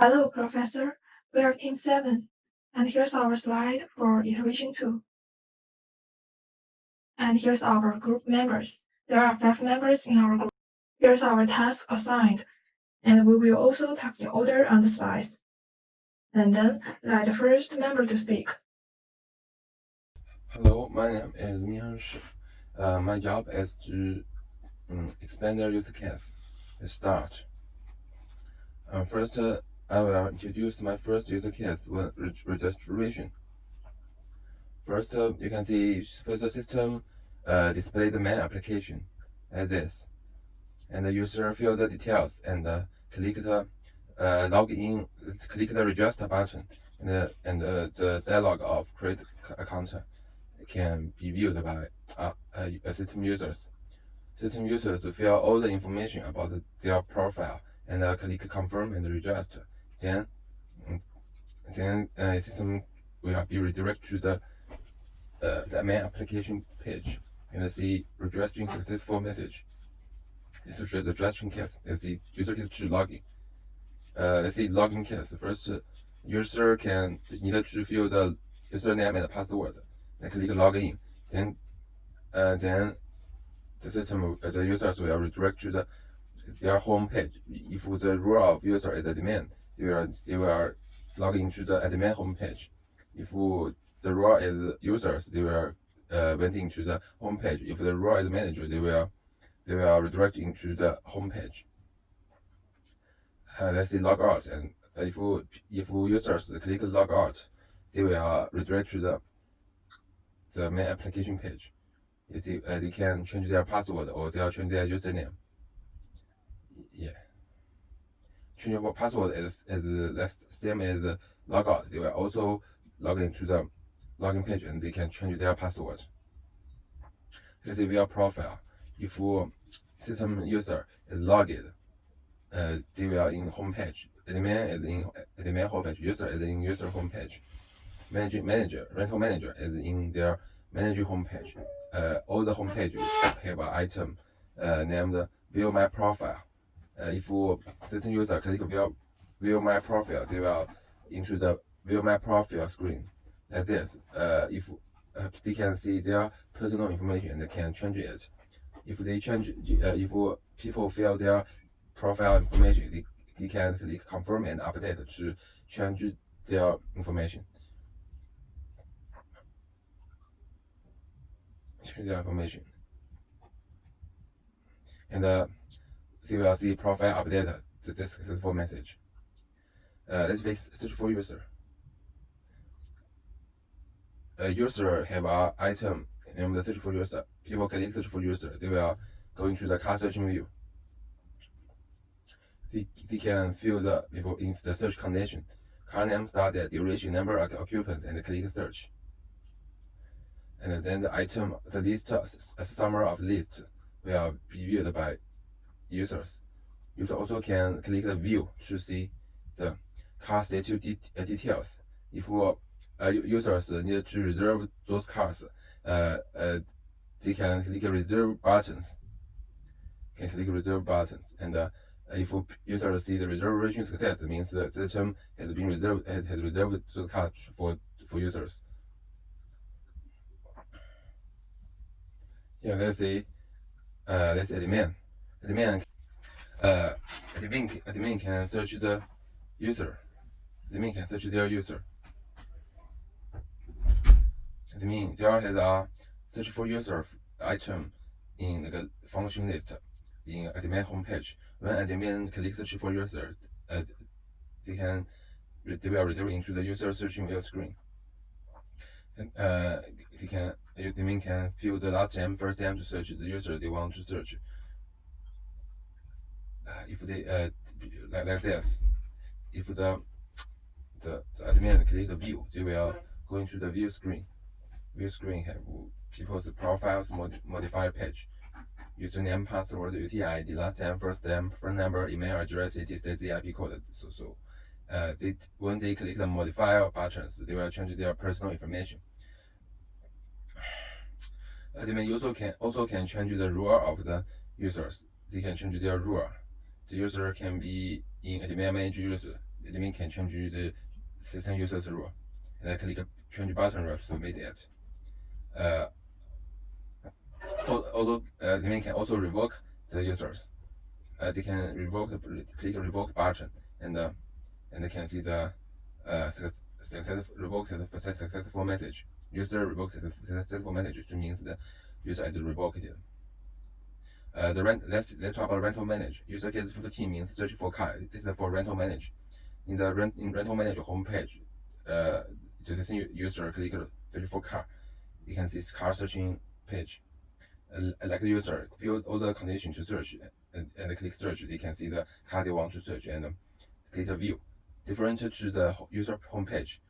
Hello, Professor. We are Team 7, and here's our slide for iteration 2. And here's our group members. There are 5 members in our group. Here's our task assigned, and we will also talk in order on the slides. And then, let the first member to speak. Hello, my name is Mian Shi. My job is to explain the use case. Let's start. First, I will introduce my first use case with registration. First, you can see first the system display the main application as this, and the user fill the details and click the login, click the register button, and the dialog of create account can be viewed by system users. System users fill all the information about their profile and click confirm and register. Then system will be redirected to the main application page and see registering successful message. This is the registration case. Let's see user case to login. Let's see login case. First, user need to fill the username and password. And click login. Then the system, the users will redirect to their home page. If the role of user is admin, they will log into the admin home page. If the role is users, they will went into the home page. If the role is manager, they will redirect into the home page. Let's see log out, and if users click log out, they will redirect to the main application page. They can change their password or they'll change their username. Yeah. Change your password is the same as logout. They will also log into the login page and they can change their password. This is their profile. If system user is logged, they will in home page. Admin is in admin home page. User is in user home page. Rental manager is in their manager home page. All the home pages have an item named View My Profile. If certain user click View My Profile, they will into the View My Profile screen. Like this. If they can see their personal information and they can change it. If they change, if people fill their profile information, they can click confirm and update to change their information. And they will see profile update the successful message. Let's search for user. User have an item named search for user. People click search for user. They will go into the car searching view. They can fill in the search condition, car name, start date, duration, number of occupants, and click search. And then the item, the list, a summary of list will be viewed by users. User also can click the view to see the car status details. If users need to reserve those cars, they can click reserve buttons. And if users see the reservation success, it means the system has been reserved those cars for users. Yeah, let's see admin. Admin can search the user. Admin can search their user. Admin there has a search for user item in the function list in admin homepage. When admin clicks search for user, they will redirect into the user searching view screen. And admin can fill the last name, first name to search the user they want to search. If they like this, if the admin click the view, they will go into the view screen. View screen have people's profiles modified page. Username, password, UTID, last name, first name, phone number, email address, city, state, IP code. When they click the modify buttons, they will change their personal information. Admin also can change the role of the users. They can change their role. The user can be in admin manager user. admin can change the system user's role and click change button to submit it. Although admin can also revoke the users. They can click revoke button and they can see the successful message. User revokes successful message, which means the user is revoked. Let's talk about rental manage. User gets 15 means search for car. This is for rental manage. In rental manager homepage, just user click search for car. You can see car searching page. Like the user fill all the conditions to search and click search. They can see the car they want to search and click view. Different to the user homepage.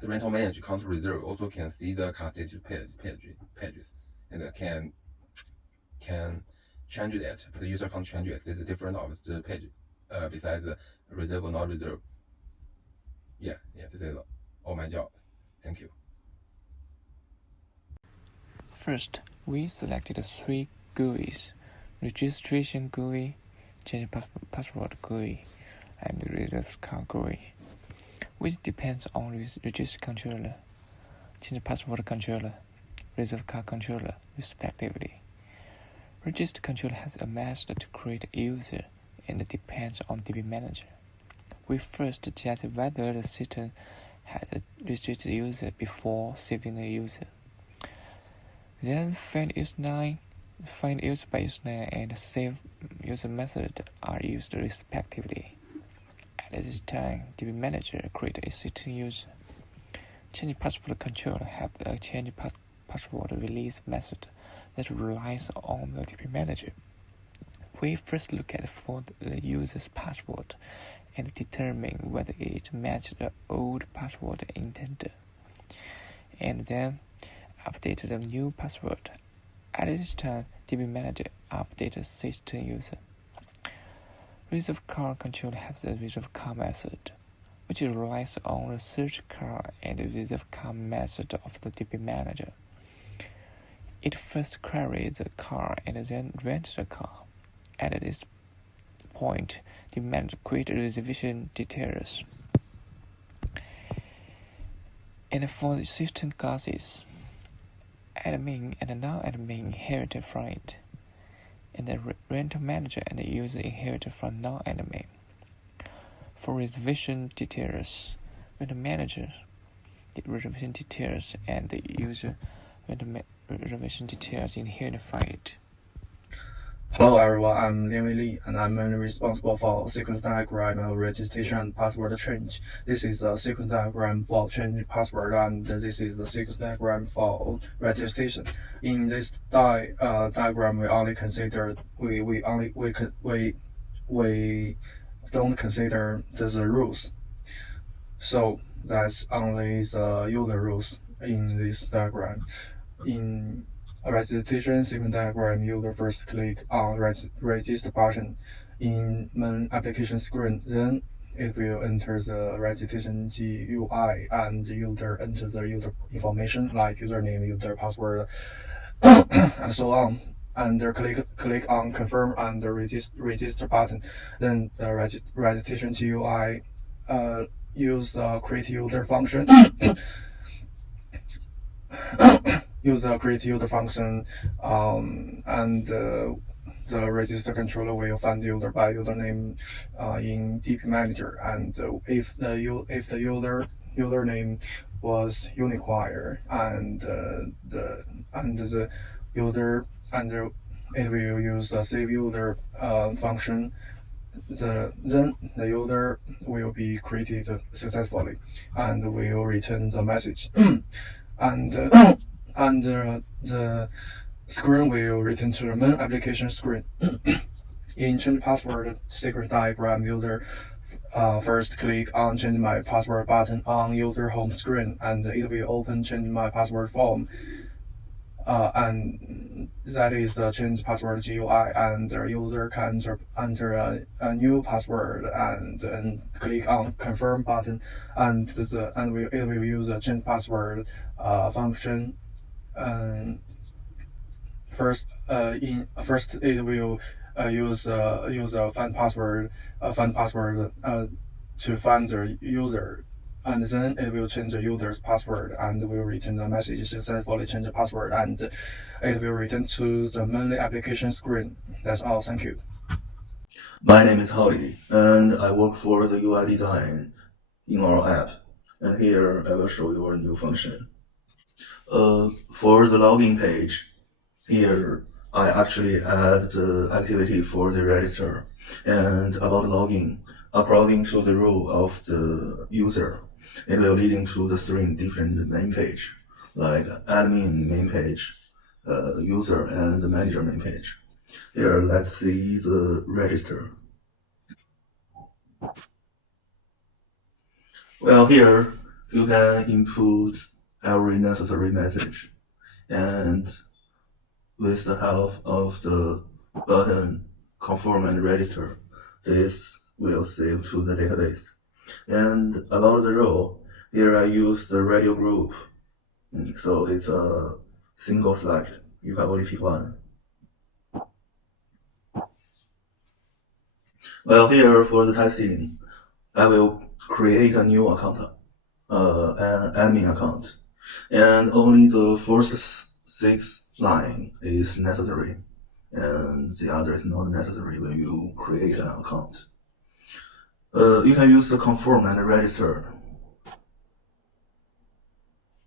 The rental manager account reserve also can see the car status pages and can change that, but the user can't change it. This is different of the page. Besides reserve or not reserve. Yeah, this is all my jobs. Thank you. First, we selected 3 GUIs: registration GUI, change password GUI, and reserve car GUI, which depends on register controller, change password controller, reserve car controller, respectively. Register controller has a method to create a user and depends on DB manager. We first check whether the system has a registered user before saving the user. Then find user by username and save user method are used respectively. At this time, DB manager create a system user. Change password controller have a change password release method that relies on the DB manager. We first look at for the user's password and determine whether it matches the old password intended, and then update the new password. At this time, DB manager updates system user. Reserve car controller has the reserve car method, which relies on the search car and reserve car method of the DB manager. It first queries the car and then rents the car. At this point, the manager creates reservation details. And for the system classes, admin and non-admin inherit from it, and the rental manager and the user inherit from non-admin. For reservation details, rental manager, the reservation details, and the user reservation details inherit from it. Hello everyone, I'm Lian Li, and I'm mainly responsible for sequence diagram of registration and password change. This is a sequence diagram for change password, and this is the sequence diagram for registration. In this diagram, we only consider we don't consider the rules. So that's only the user rules in this diagram. In a registration sequence diagram, user first click on register button in main application screen. Then it will enter the registration GUI and user enters the user information like username, user password, and so on. And click on confirm and the register button. Then the registration GUI use create user function. Use the create user function, and the register controller will find user by username in DB manager, and if the username was unique and the user it will use the save user function. Then the user will be created successfully and will return the message. and the screen will return to the main application screen. In change password secret diagram, user first click on change my password button on user home screen, and it will open change my password form. And that is the change password GUI, and the user can enter a new password and then click on confirm button, and it will use the change password function. First it will use a find password to find the user, and then it will change the user's password and will return the message successfully change the password, and it will return to the main application screen. That's all. Thank you. My name is Holly, and I work for the UI design in our app. And here I will show you a new function. For the login page, here I actually add the activity for the register. And about login, according to the rule of the user, it will lead into the three different main page, like admin main page, user, and the manager main page. Here, let's see the register. Well, here you can input every necessary message, and with the help of the button confirm and register, this will save to the database. And about the role, here I use the radio group, so it's a single select. You can only pick one. Well, here for the testing, I will create a new account, an admin account, and only the first 6 line is necessary, and the other is not necessary when you create an account. You can use the confirm and register.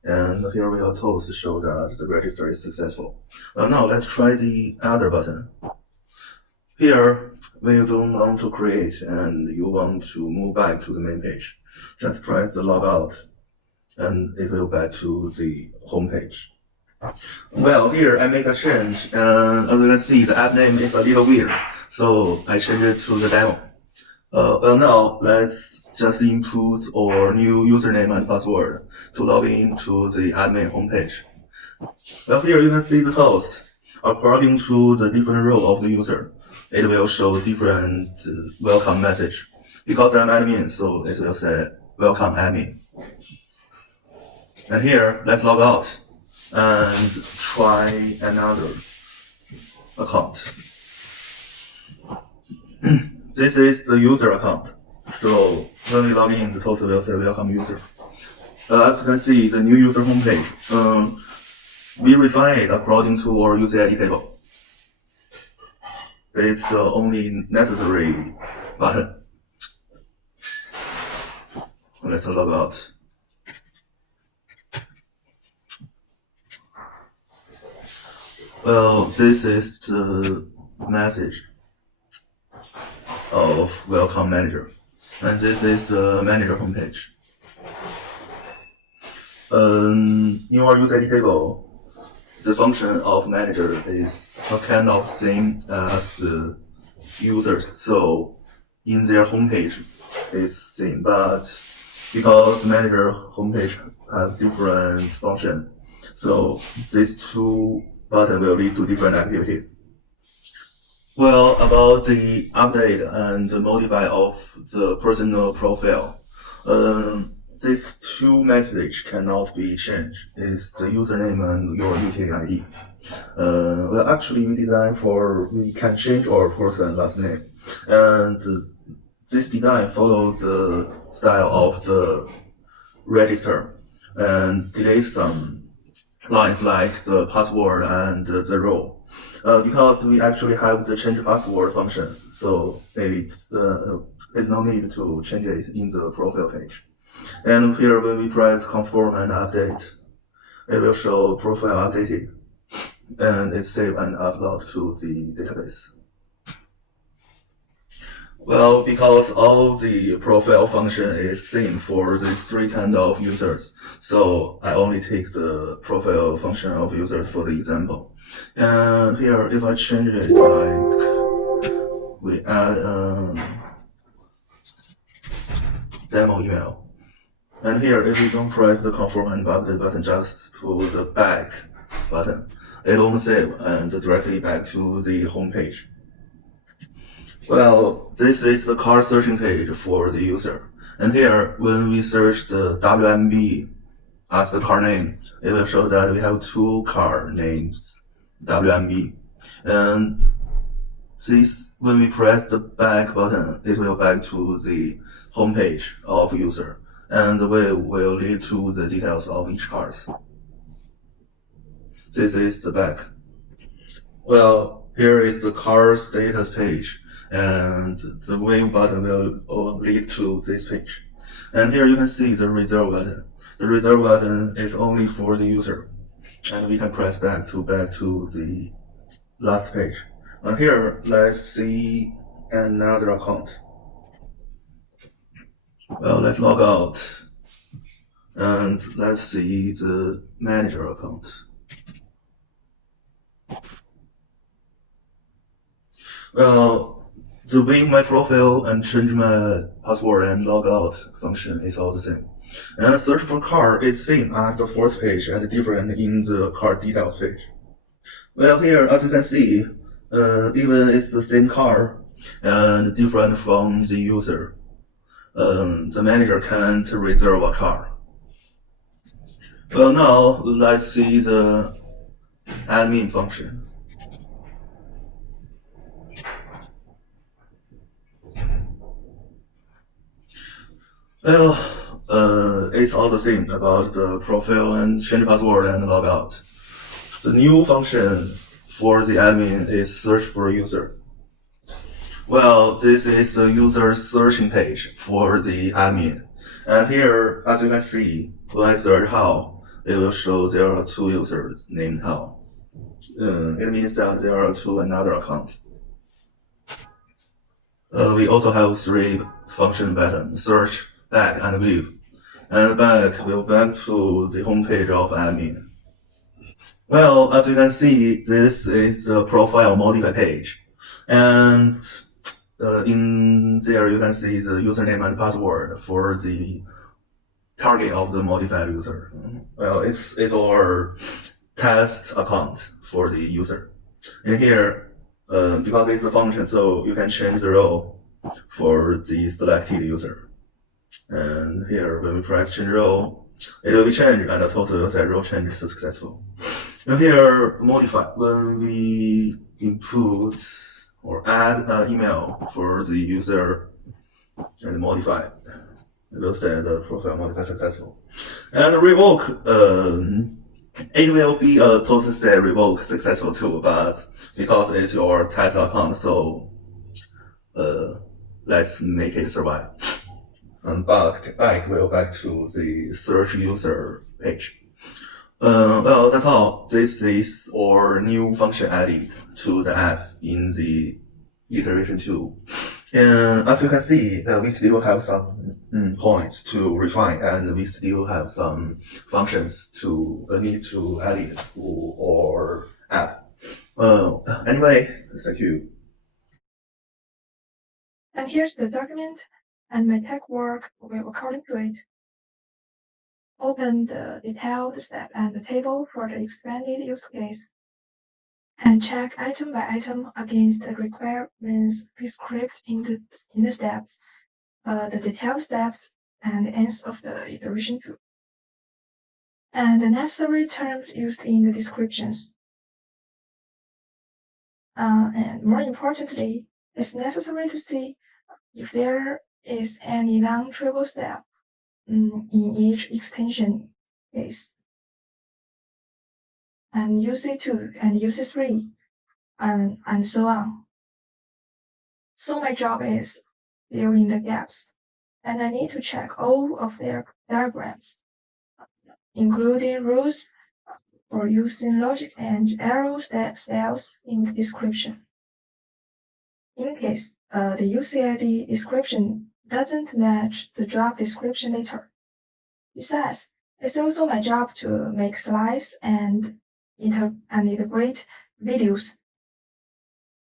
And here we are told to show that the register is successful. Now let's try the other button. Here, when you don't want to create and you want to move back to the main page, just press the logout and it will back to the home page. Well, here I make a change, and as you can see, the app name is a little weird, so I change it to the demo. Well, now let's just input our new username and password to log in to the admin homepage. Well, here you can see the host. According to the different role of the user, it will show different welcome message. Because I'm admin, so it will say welcome admin. And here, let's log out and try another account. This is the user account. So when we log in, the toast will say welcome user. As you can see, the new user homepage. We refine it according to our user ID table. It's the only necessary button. Let's log out. Well, this is the message of welcome manager, and this is the manager homepage. In our user ID table, the function of manager is a kind of same as the users, so in their homepage it's same, but because manager homepage has different function, so these two buttons will lead to different activities. Well, about the update and modify of the personal profile, these two messages cannot be changed. It's the username and your UTID. Well, actually, we can change our first and last name, and this design follows the style of the register and delays some lines like the password and the role. Because we actually have the change password function, so there's no need to change it in the profile page. And here, when we press confirm and update, it will show profile updated, and it's saved and upload to the database. Well, because all the profile function is same for these three kind of users, so I only take the profile function of users for the example. And here, if I change it, like we add demo email. And here, if you don't press the confirm and update button, just pull the back button, it won't save and directly back to the home page. Well, this is the car searching page for the user. And here, when we search the WMB as the car name, it will show that we have two car names, WMB. And when we press the back button, it will back to the homepage of user, and the wave will lead to the details of each cars. This is the back. Well, here is the car status page, and the wave button will lead to this page. And here you can see the reserve button. The reserve button is only for the user, and we can press back to the last page. And here, let's see another account. Well, let's log out, and let's see the manager account. Well, the view my profile and change my password and log out function is all the same. And search for car is same as the first page and different in the car details page. Well, here, as you can see, even it's the same car and different from the user, the manager can't reserve a car. Well, now let's see the admin function. Well, it's all the same about the profile and change password and log out. The new function for the admin is search for user. Well, this is the user searching page for the admin. And here, as you can see, when I search Hao, it will show there are 2 users named Hao. It means that there are 2 another account. We also have 3 function buttons: search, back, and view. And back will back to the homepage of admin. Well, as you can see, this is the profile modify page. And in there you can see the username and password for the target of the modified user. Well, it's our test account for the user. And here, because it's a function, so you can change the role for the selected user. And here, when we press change role, it will be changed and the total will say role change is successful. And here, modify, when we input or add an email for the user and modify, it will say the profile modify successful. And revoke, it will be a total say revoke successful too, but because it's your test account, so let's make it survive. And back will back to the search user page. Well, that's all. This is our new function added to the app in the iteration 2. And as you can see, we still have some points to refine, and we still have some functions to need to add it to our app. Anyway, thank you. And here's the document, and my tech work will according to it. Open the detailed step and the table for the expanded use case, and check item by item against the requirements described in the steps, the detailed steps, and the ends of the iteration 2, and the necessary terms used in the descriptions. And more importantly, it's necessary to see if there is any non-trivial step in each extension case, and UC2 and UC3, and so on. So my job is fill in the gaps, and I need to check all of their diagrams, including rules for using logic and arrow styles in the description. In case the UCID description doesn't match the job description later. Besides, it's also my job to make slides and integrate videos.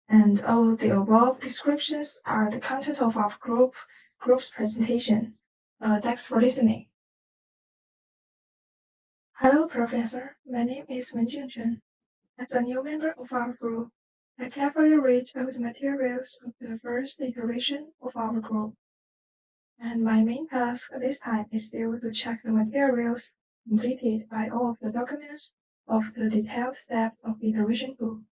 And all the above descriptions are the content of our group's presentation. Thanks for listening. Hello, Professor. My name is Wen Jingchen. As a new member of our group, I carefully read over the materials of the first iteration of our group. And my main task this time is still to check the materials completed by all of the documents of the detailed step of iteration 2.